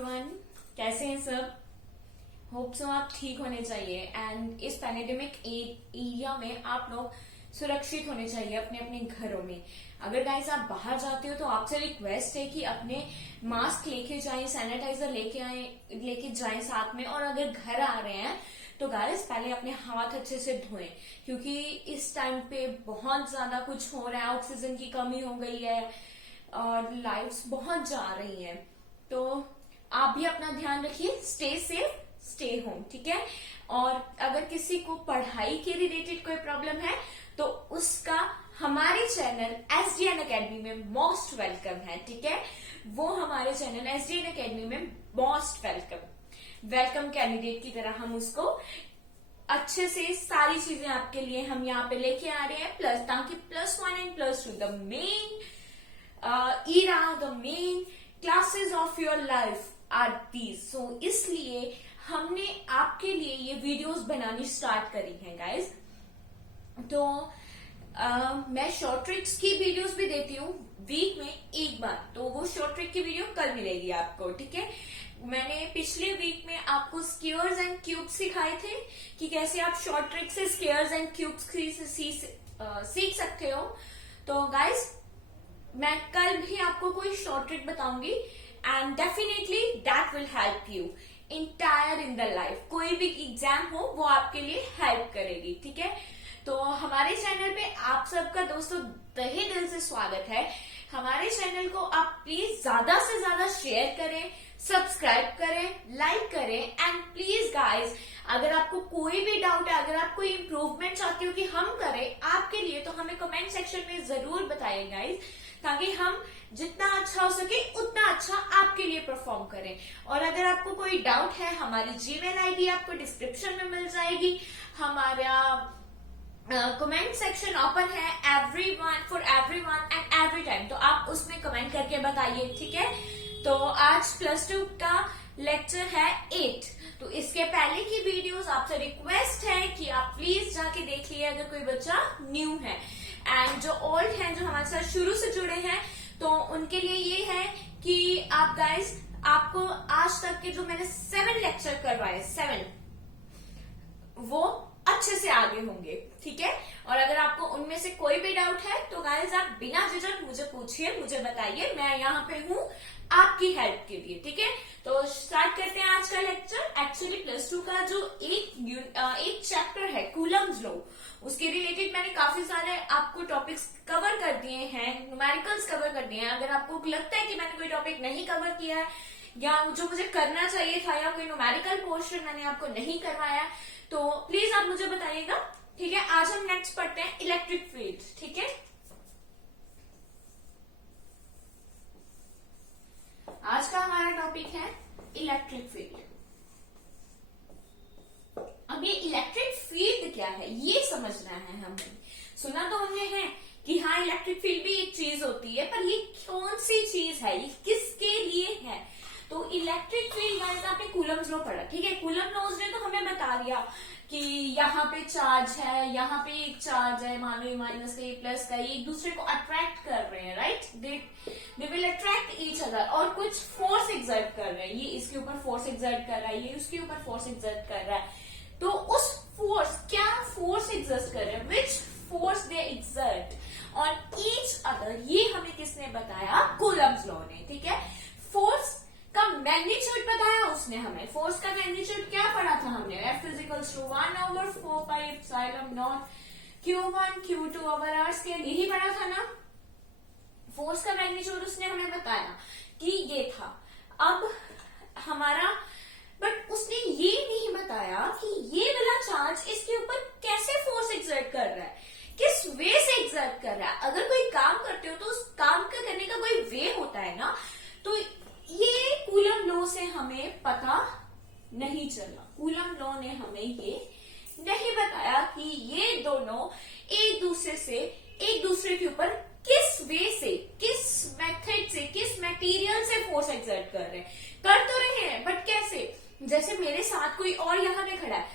Everyone, कैसे हैं सब। होप सो आप ठीक होने चाहिए एंड इस पैंडेमिक एरिया में आप लोग सुरक्षित होने चाहिए अपने अपने घरों में। अगर गाइस आप बाहर जाते हो तो आपसे रिक्वेस्ट है कि अपने मास्क लेके जाएं, सैनिटाइजर लेके जाएं साथ में। और अगर घर आ रहे हैं तो गाइस पहले अपने हाथ अच्छे से धोएं, क्योंकि इस टाइम पे बहुत ज्यादा कुछ हो रहा है, ऑक्सीजन की कमी हो गई है और लाइफ्स बहुत जा रही हैं। तो आप भी अपना ध्यान रखिए, स्टे सेफ, स्टे होम, ठीक है। और अगर किसी को पढ़ाई के रिलेटेड कोई प्रॉब्लम है तो उसका हमारे चैनल SDN अकेडमी में मोस्ट वेलकम है, ठीक है। वो हमारे चैनल SDN अकेडमी में मोस्ट वेलकम कैंडिडेट की तरह हम उसको अच्छे से सारी चीजें आपके लिए हम यहाँ पे लेके आ रहे हैं, प्लस ताकि +1 and +2 the main the main classes of your life are these। so इसलिए हमने आपके लिए ये वीडियोस बनानी स्टार्ट करी है गाइस। तो मैं शॉर्ट ट्रिक्स की वीडियोस भी देती हूँ वीक में एक बार, तो वो शॉर्ट ट्रिक की वीडियो कल मिलेगी आपको, ठीक है। मैंने पिछले वीक में आपको स्क्वायर्स एंड क्यूब्स सिखाए थे कि कैसे आप शॉर्ट ट्रिक से स्क्वायर्स एंड क्यूब्स सीख सकते हो। तो गाइस मैं कल भी आपको कोई शॉर्ट ट्रिक बताऊंगी and definitely that will help you entire in the life. कोई भी एग्जाम हो वो आपके लिए हेल्प करेगी, ठीक है। तो हमारे चैनल पे आप सबका दोस्तों तहे दिल से स्वागत है। हमारे चैनल को आप प्लीज ज्यादा से ज्यादा शेयर करें, सब्सक्राइब करें, लाइक करें एंड प्लीज गाइस अगर आपको कोई भी डाउट है, अगर आप कोई इम्प्रूवमेंट चाहते हो कि हम करें आपके लिए, तो हमें कमेंट सेक्शन में जरूर बताइए गाइस, ताकि हम जितना अच्छा हो सके उतना अच्छा आपके लिए परफॉर्म करें। और अगर आपको कोई डाउट है, हमारी जीमेल आईडी आपको डिस्क्रिप्शन में मिल जाएगी। हमारा कमेंट सेक्शन ओपन है for everyone and every time, तो आप उसमें कमेंट करके बताइए, ठीक है। तो आज +2 का लेक्चर है 8। तो इसके पहले की वीडियोस आपसे रिक्वेस्ट है कि आप प्लीज जाके देखिए अगर कोई बच्चा न्यू है, एंड जो ओल्ड हैं, जो हमारे साथ शुरू से जुड़े हैं, तो उनके लिए ये है कि आप गाइस आपको आज तक के जो मैंने 7 लेक्चर करवाए, 7 वो अच्छे से आगे होंगे, ठीक है। और अगर आपको उनमें से कोई भी डाउट है तो गाइस आप बिना झिझक मुझे पूछिए, मुझे बताइए, मैं यहाँ पे हूँ आपकी हेल्प के लिए, ठीक है। तो स्टार्ट करते हैं आज का लेक्चर। एक्चुअली +2 का जो एक चैप्टर है कूलम्स लॉ, उसके रिलेटेड मैंने काफी सारे आपको टॉपिक्स कवर कर दिए हैं, न्यूमेरिकल्स कवर कर दिए हैं। अगर आपको लगता है कि मैंने कोई टॉपिक नहीं कवर किया है या जो मुझे करना चाहिए था या कोई न्यूमेरिकल पोर्शन मैंने आपको नहीं करवाया, तो प्लीज आप मुझे बताइएगा, ठीक है। आज हम नेक्स्ट पढ़ते हैं इलेक्ट्रिक फील्ड, ठीक है। आज का हमारा टॉपिक है इलेक्ट्रिक फील्ड। अब ये इलेक्ट्रिक फील्ड क्या है ये समझना है हमें। सुना तो हमने है कि हाँ इलेक्ट्रिक फील्ड भी एक चीज होती है, पर ये कौन सी चीज है, ये किसके लिए है। तो इलेक्ट्रिक फील्ड गाइस आपने कूलम्स लॉ पढ़ा, ठीक है। कूलम्स लॉ ने तो हमें बता दिया कि यहाँ पे चार्ज है, यहाँ पे एक चार्ज है, मान लो माइनस का, ये प्लस का, ये एक दूसरे को अट्रैक्ट कर रहे हैं, right. They will attract each other, और कुछ फोर्स एक्सर्ट कर रहे हैं, ये इसके ऊपर फोर्स एक्सर्ट कर रहा है, ये उसके ऊपर फोर्स एक्सर्ट कर रहा है। तो उस क्या फोर्स एक्सर्ट कर रहे हैं, which force they exert on each other, ये हमें किसने बताया, कूलम्स लॉ ने, ठीक है। फोर्स का मैग्नीट्यूड बताया उसने हमें। फोर्स का मैग्नीट्यूड क्या पढ़ा था हमने, F = 1/4πε0 Q1 Q2/r², यही पढ़ा था ना। फोर्स का मैग्नीट्यूड उसने हमें बताया कि ये था। अब हमारा बट उसने ये नहीं बताया कि ये वाला चार्ज इसके ऊपर कैसे फोर्स एक्सर्ट कर रहा है, किस वे से एक्सर्ट कर रहा है। अगर कोई काम करते हो तो उस काम का करने का कोई वे होता है ना, तो ये कूलम लॉ से हमें पता नहीं चला। कूलम लॉ ने हमें ये नहीं बताया कि ये दोनों एक दूसरे के ऊपर किस वे से, किस मेथड से, किस मटेरियल से फोर्स एक्सर्ट कर रहे हैं। कर तो रहे हैं बट कैसे। जैसे मेरे साथ कोई और यहाँ पे खड़ा है,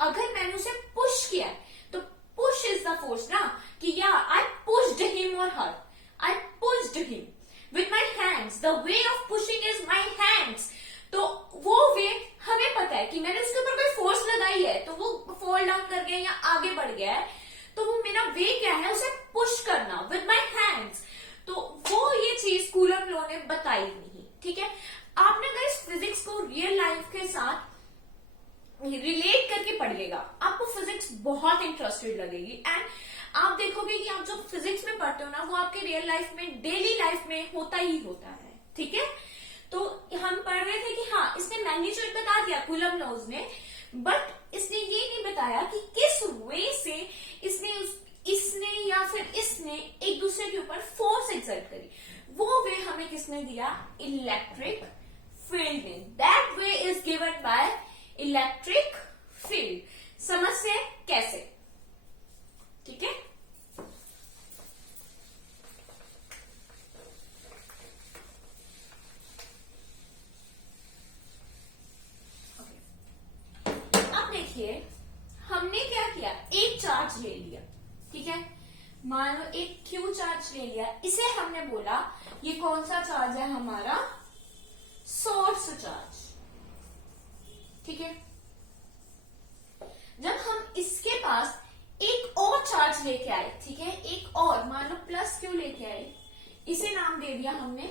अगर मैंने उसे पुश किया तो पुश इज द फोर्स ना, कि या आई पुश्ड हिम और her, I pushed him with my hands, the way of pushing is my hands। तो वो वे हमें पता है कि मैंने उसके ऊपर कोई फोर्स लगाई है तो वो फॉल डाउन कर गया या आगे बढ़ गया है, तो वो मेरा वे क्या है, उसे पुश करना विद माई हैंड्स। तो वो ये चीज कूलम लॉ ने बताई नहीं, ठीक है। आपने गाइस फिजिक्स को रियल लाइफ के साथ रिलेट करके पढ़िएगा, आपको फिजिक्स बहुत इंटरेस्टेड लगेगी एंड आप देखोगे कि आप जो फिजिक्स में पढ़ते हो ना वो आपके रियल लाइफ में, डेली लाइफ में होता ही होता है, ठीक है। तो हम पढ़ रहे थे कि हाँ इसने मैग्नीट्यूड बता दिया कूलम लॉज ने, बट इसने ये नहीं बताया कि किस वे से इसने या फिर इसने एक दूसरे के ऊपर फोर्स एक्सर्ट करी। वो वे हमें किसने दिया, इलेक्ट्रिक फील्ड ने। That way is given by electric field. समझिए कैसे, ठीक है। अब देखिए हमने क्या किया, एक चार्ज ले लिया, ठीक है। मान लो एक क्यू चार्ज ले लिया, इसे हमने बोला ये कौन सा चार्ज है, हमारा सोर्स चार्ज, ठीक है। जब हम इसके पास एक और चार्ज लेके आए, ठीक है, एक और मान लो प्लस क्यू लेके आए, इसे नाम दे दिया हमने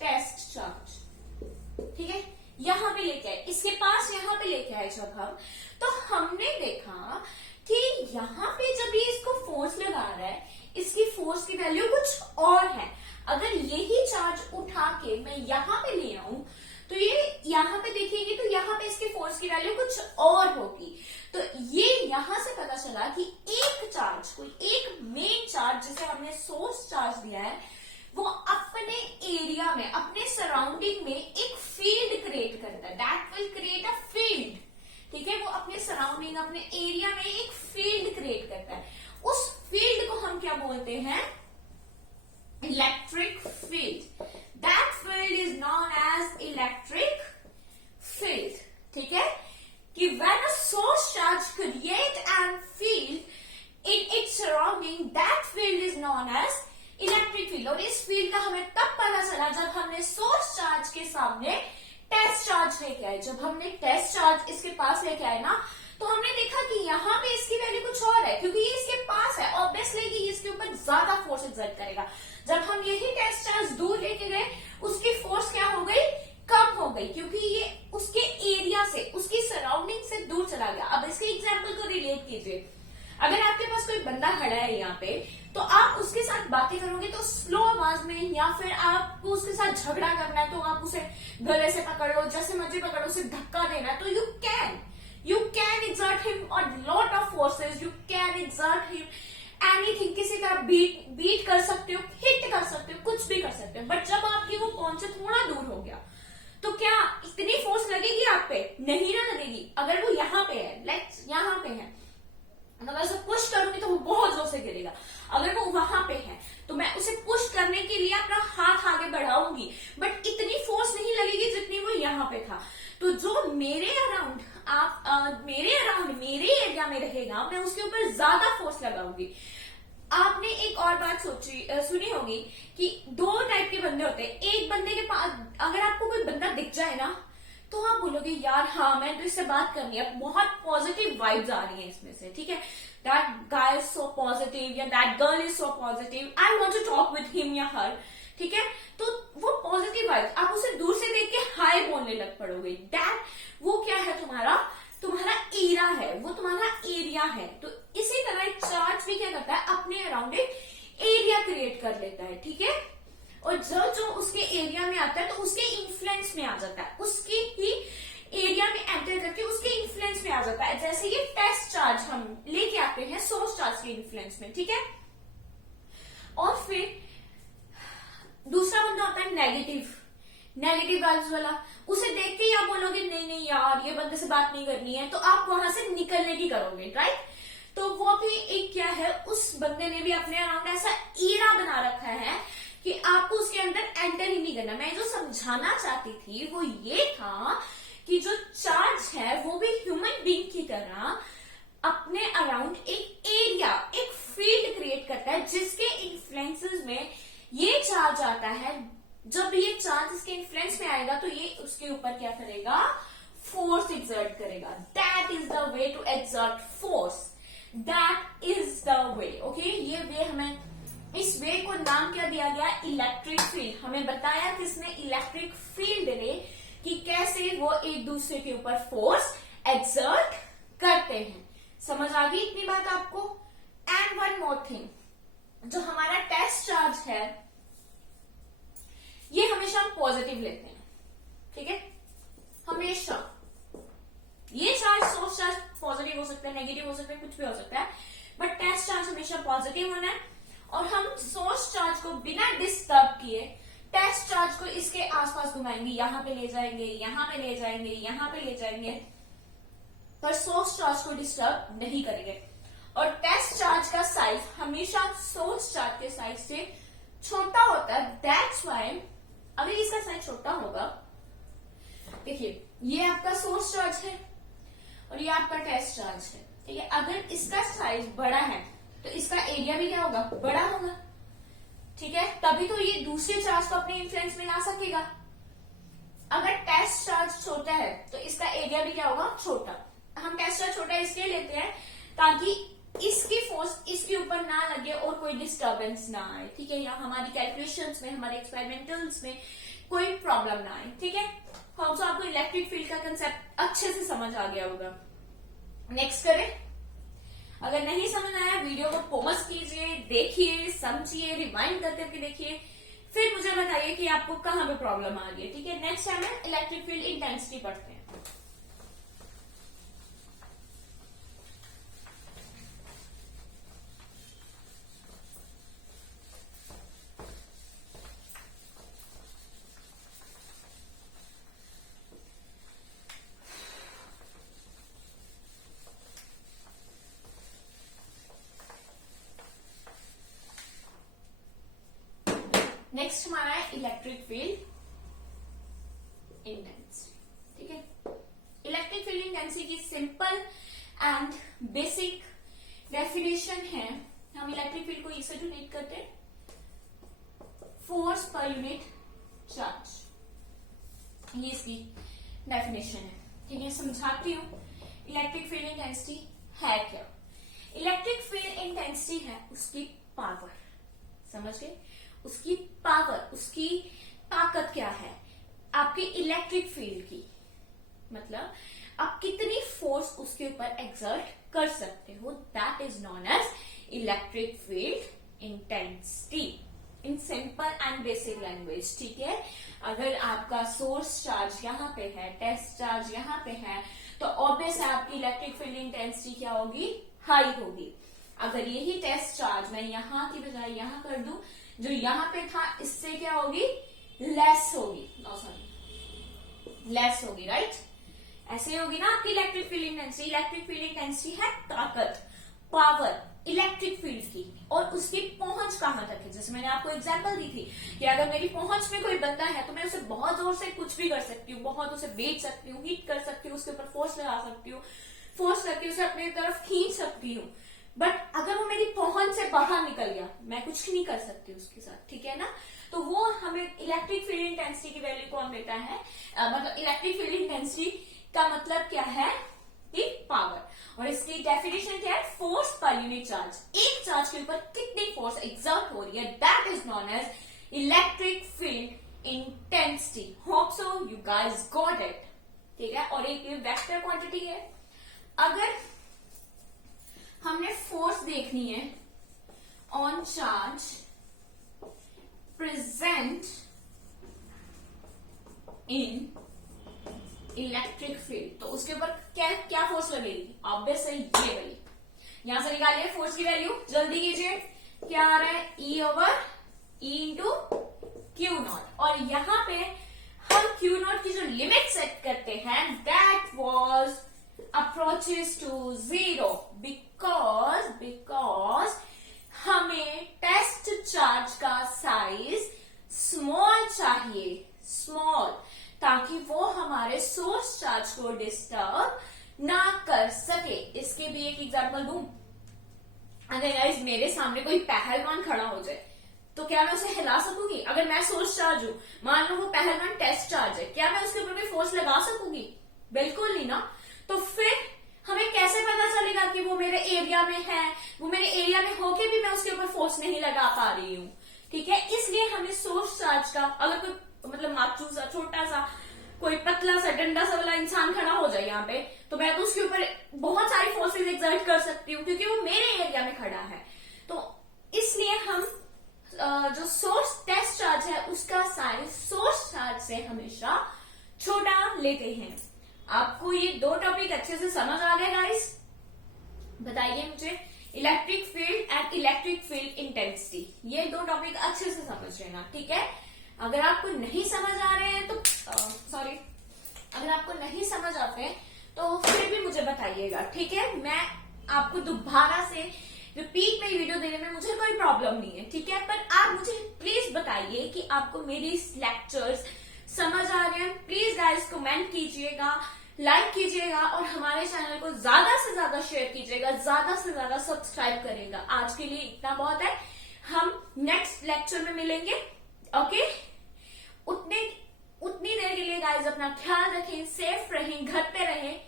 टेस्ट चार्ज, ठीक है। यहां पे लेके आए, इसके पास यहां पे लेके आए जब हम, तो हमने देखा कि यहां पे जब ये इसको फोर्स लगा रहा है, इसकी फोर्स की वैल्यू कुछ और है। अगर यही चार्ज उठा के मैं यहां पे ले आऊं तो ये यहां पे देखेंगे तो यहां पे इसकी फोर्स की वैल्यू कुछ और होगी। तो ये यहां से पता चला कि एक चार्ज, कोई एक मेन चार्ज जिसे हमने सोर्स चार्ज दिया है, वो अपने एरिया में, अपने सराउंडिंग में एक फील्ड क्रिएट करता है। That will create a field, ठीक है। वो अपने सराउंडिंग, अपने एरिया में एक फील्ड क्रिएट करता है। उस फील्ड को हम क्या बोलते हैं, electric field. That field is known as electric field, ठीक है। कि when a source charge create an field in its surrounding, that field is known as electric field. और इस फील्ड का हमें तब पता चला जब हमने सोर्स चार्ज के सामने टेस्ट चार्ज लेके आए। जब हमने टेस्ट चार्ज इसके पास लेके आए ना, तो हमने देखा कि यहाँ पे इसकी वैल्यू कुछ और है, क्योंकि ये इसके पास है, ऑब्वियसली कि इसके ऊपर ज्यादा फोर्स एक्सर्ट करेगा। जब हम यही टेस्ट चार्ज दूर लेके गए, उसकी फोर्स क्या हो गई, कम हो गई, क्योंकि ये उसके एरिया से, उसकी सराउंडिंग से दूर चला गया। अब इसके एग्जाम्पल को रिलेट कीजिए। अगर आपके पास कोई बंदा खड़ा है यहाँ पे, तो आप उसके साथ बातें करोगे तो स्लो आवाज में, या फिर आपको उसके साथ झगड़ा करना है तो आप उसे गले से पकड़ लो, जैसे मर्जी पकड़ो, उसे धक्का देना है, तो यू कैन एक्सर्ट हिम और lot of forces, you can exert him anything, किसी तरह बीट कर सकते हो, हिट कर सकते हो, कुछ भी कर सकते हो। बट जब आपकी वो पहुंच से थोड़ा दूर हो गया, तो क्या इतनी फोर्स लगेगी आप पे, नहीं ना लगेगी। अगर वो यहाँ पे है, लेट्स यहाँ पे है, अगर उसे पुश करूंगी तो वो बहुत जोर से गिरेगा। अगर वो वहां पे है तो मैं उसे पुश करने के लिए अपना हाथ आगे बढ़ाऊंगी, बट इतनी फोर्स नहीं लगेगी जितनी वो यहाँ पे था। तो जो मेरे अराउंड मेरे एरिया में रहेगा, मैं उसके ऊपर ज्यादा फोर्स लगाऊंगी। आपने एक और बात सुनी होगी कि दो टाइप के बंदे होते हैं। एक बंदे के पास, अगर आपको कोई बंदा दिख जाए ना, तो आप बोलोगे यार हाँ मैं तो इससे बात करनी है, बहुत पॉजिटिव वाइब्स आ रही हैं इसमें से, ठीक है। That guy is so positive, या that girl is so positive, I want to talk with him या हर, ठीक है। तो वो पॉजिटिव वाइब्स, आप उसे दूर से देख के हाय बोलने लग पड़ोगे। दैट वो क्या है, तुम्हारा एरा है, वो तुम्हारा एरिया है। तो इसी तरह एक चार्ज भी क्या करता है, अपने अराउंड एक एरिया क्रिएट कर लेता है, ठीक है। और जो उसके एरिया में आता है तो उसके इन्फ्लुएंस में आ जाता है, उसकी ही एरिया में एंटर करके उसके इन्फ्लुएंस में आ जाता है। जैसे ये टेस्ट चार्ज हम लेके आते हैं सोर्स चार्ज के इन्फ्लुएंस में, ठीक है। और फिर दूसरा बंदा होता है नेगेटिव वाइब्स वाला। उसे देख के ही आप बोलोगे नहीं नहीं यार ये बंदे से बात नहीं करनी है, तो आप वहां से निकलने की करोगे, राइट। तो वो भी एक क्या है, उस बंदे ने भी अपने अराउंड ऐसा एरा बना रखा है कि आपको उसके अंदर एंटर ही नहीं करना। मैं जो समझाना चाहती थी वो ये था कि जो चार्ज है वो भी ह्यूमन बीइंग की तरह अपने अराउंड एक एरिया, एक फील्ड क्रिएट करता है, जिसके इन्फ्लुएंसेस में ये चार्ज आता है, जब ये चार्ज इसके इन्फ्लुएंस में आएगा तो ये उसके ऊपर क्या करेगा, फोर्स एक्सर्ट करेगा. That is the way to exert force. That is the way. Okay, ये वे हमें, इस वे को नाम क्या दिया गया, इलेक्ट्रिक फील्ड. हमें बताया किसने, इलेक्ट्रिक फील्ड ने, कि कैसे वो एक दूसरे के ऊपर फोर्स एक्सर्ट करते हैं. समझ आ गई इतनी बात आपको. एंड वन मोर थिंग, जो हमारा टेस्ट चार्ज है ये हमेशा हम पॉजिटिव लेते हैं. ठीक है, हमेशा. ये चार्ज, सोर्स चार्ज पॉजिटिव हो सकता है, नेगेटिव हो सकता है, कुछ भी हो सकता है, बट टेस्ट चार्ज हमेशा पॉजिटिव होना है. और हम सोर्स चार्ज को बिना डिस्टर्ब किए टेस्ट चार्ज को इसके आसपास घुमाएंगे, यहां पे ले जाएंगे, यहां पे ले जाएंगे, यहां पे ले जाएंगे, पर सोर्स चार्ज को डिस्टर्ब नहीं करेंगे. और टेस्ट चार्ज का साइज हमेशा सोर्स चार्ज के साइज से छोटा होता है. दैट्स वाई अगर इसका साइज छोटा होगा, देखिए ये आपका सोर्स चार्ज है और ये आपका टेस्ट चार्ज है. ठीक है, अगर इसका साइज बड़ा है तो इसका एरिया भी क्या होगा, बड़ा होगा. ठीक है, तभी तो ये दूसरे चार्ज को अपने इन्फ्लुएंस में ला सकेगा. अगर टेस्ट चार्ज छोटा है तो इसका एरिया भी क्या होगा, छोटा. हम टेस्ट चार्ज छोटा इसलिए लेते हैं ताकि इसकी फोर्स इसके ऊपर ना लगे और कोई डिस्टर्बेंस ना आए. ठीक है, या हमारी कैलकुलेशंस में, हमारे एक्सपेरिमेंटल्स में कोई प्रॉब्लम ना आए. ठीक है, होप सो आपको इलेक्ट्रिक फील्ड का कंसेप्ट अच्छे से समझ आ गया होगा. नेक्स्ट करें. अगर नहीं समझ आया, वीडियो को पॉज कीजिए, देखिए, समझिए, रिवाइंड करके देखिए, फिर मुझे बताइए कि आपको कहां पे प्रॉब्लम आ रही है. ठीक है, नेक्स्ट टाइम हम इलेक्ट्रिक फील्ड इंटेंसिटी पढ़ते हैं. नेक्स्ट हमारा है इलेक्ट्रिक फील्ड इंटेंसिटी. ठीक है, इलेक्ट्रिक फील्ड इंटेंसिटी की सिंपल एंड बेसिक डेफिनेशन है, हम इलेक्ट्रिक फील्ड को इससे डिनोट करते हैं, फोर्स पर यूनिट चार्ज. ये इसकी डेफिनेशन है. ठीक है, समझाती हूं इलेक्ट्रिक फील्ड इंटेंसिटी है क्या. इलेक्ट्रिक फील्ड इंटेंसिटी है उसकी पावर. समझ गए, उसकी पावर, उसकी ताकत क्या है, आपकी इलेक्ट्रिक फील्ड की. मतलब आप कितनी फोर्स उसके ऊपर एक्सर्ट कर सकते हो. That is known as electric field intensity in simple and basic language. ठीक है, अगर आपका सोर्स चार्ज यहाँ पे है, टेस्ट चार्ज यहाँ पे है, तो ऑब्वियस है आपकी इलेक्ट्रिक फील्ड इंटेंसिटी क्या होगी, हाई होगी. अगर यही टेस्ट चार्ज मैं यहाँ की बजाय यहाँ कर दूं, जो यहाँ पे था इससे क्या होगी, लेस होगी. सॉरी, लेस होगी. राइट, ऐसे होगी ना आपकी electric field intensity. Electric field intensity है ताकत, पावर इलेक्ट्रिक फील्ड की, और उसकी पहुंच कहां तक है. जैसे मैंने आपको एग्जांपल दी थी कि अगर मेरी पहुंच में कोई बंदा है तो मैं उसे बहुत जोर से कुछ भी कर सकती हूँ, बहुत उसे बेच सकती हूँ, हीट कर सकती हूँ, उसके ऊपर फोर्स लगा सकती हूँ, फोर्स करके उसे अपनी तरफ खींच सकती हूँ. बट अगर वो मेरी पहुंच से बाहर निकल गया, मैं कुछ नहीं कर सकती उसके साथ. ठीक है ना, तो वो हमें इलेक्ट्रिक फील्ड इंटेंसिटी की वैल्यू कौन देता है, मतलब इलेक्ट्रिक फील्ड इंटेंसिटी का मतलब क्या है, कि पावर. और इसकी डेफिनेशन क्या है, फोर्स पर यूनिट चार्ज. एक चार्ज के ऊपर कितनी फोर्स एक्सर्ट हो रही है, that is known as electric field intensity. Hope so you guys got it. ठीक है, और एक वेक्टर क्वांटिटी है. अगर हमने फोर्स देखनी है on charge present in electric field, तो उसके ऊपर क्या फोर्स लगेगी, ऑब्वियस है ये वाली. यहां से निकालिए फोर्स की वैल्यू, जल्दी कीजिए. क्या आ रहा है, E over E into Q not. और यहां पे हम क्यू नॉट की जो लिमिट सेट करते हैं, that was approaches to 0 because हमें टेस्ट चार्ज का साइज स्मॉल चाहिए, स्मॉल, ताकि वो हमारे सोर्स चार्ज को डिस्टर्ब ना कर सके. इसके भी एक एग्जांपल दूं. अगर गाइस मेरे सामने कोई पहलवान खड़ा हो जाए, तो क्या मैं उसे हिला सकूंगी? अगर मैं सोर्स चार्ज हूं, मान लो वो पहलवान टेस्ट चार्ज है, क्या मैं उसके ऊपर कोई फोर्स लगा सकूंगी? बिल्कुल नहीं ना। तो फिर हमें कैसे पता चलेगा कि वो मेरे एरिया में है, वो मेरे एरिया में होके भी मैं उसके ऊपर फोर्स नहीं लगा पा रही हूँ? ठीक है, इसलिए हमें सोर्स चार्ज का, अगर कोई मतलब माचू सा छोटा सा कोई पतला सा डंडा सा वाला इंसान खड़ा हो जाए यहाँ पे, तो मैं तो उसके ऊपर बहुत सारी फोर्सेस एक्सर्ट कर सकती हूँ क्योंकि वो मेरे एरिया में खड़ा है। तो इसलिए हम जो सोर्स टेस्ट चार्ज है उसका साइज सोर्स चार्ज से हमेशा छोटा लेते हैं। आपको ये दो टॉपिक अच्छे से समझ आ गए गाइस? बताइए मुझे। Electric field and electric field intensity, ये दो टॉपिक अच्छे से समझ लेना, ठीक है? अगर आपको नहीं समझ आ रहे हैं तो सॉरी, अगर आपको नहीं समझ आते हैं तो फिर भी मुझे बताइएगा, ठीक है? मैं आपको दोबारा से रिपीट में वीडियो देने में मुझे कोई प्रॉब्लम नहीं है, ठीक है? पर आप मुझे प्लीज बताइए कि आपको मेरी लेक्चर्स समझ आ रहे हैं। प्लीज गाइस कमेंट कीजिएगा, लाइक कीजिएगा और हमारे चैनल को ज्यादा से ज्यादा शेयर कीजिएगा, ज्यादा से ज्यादा सब्सक्राइब करेगा। आज के लिए इतना बहुत है, हम नेक्स्ट लेक्चर में मिलेंगे, ओके? उतनी देर के लिए गाइस अपना ख्याल रखें, सेफ रहें, घर पे रहें।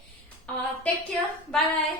Take care, bye bye.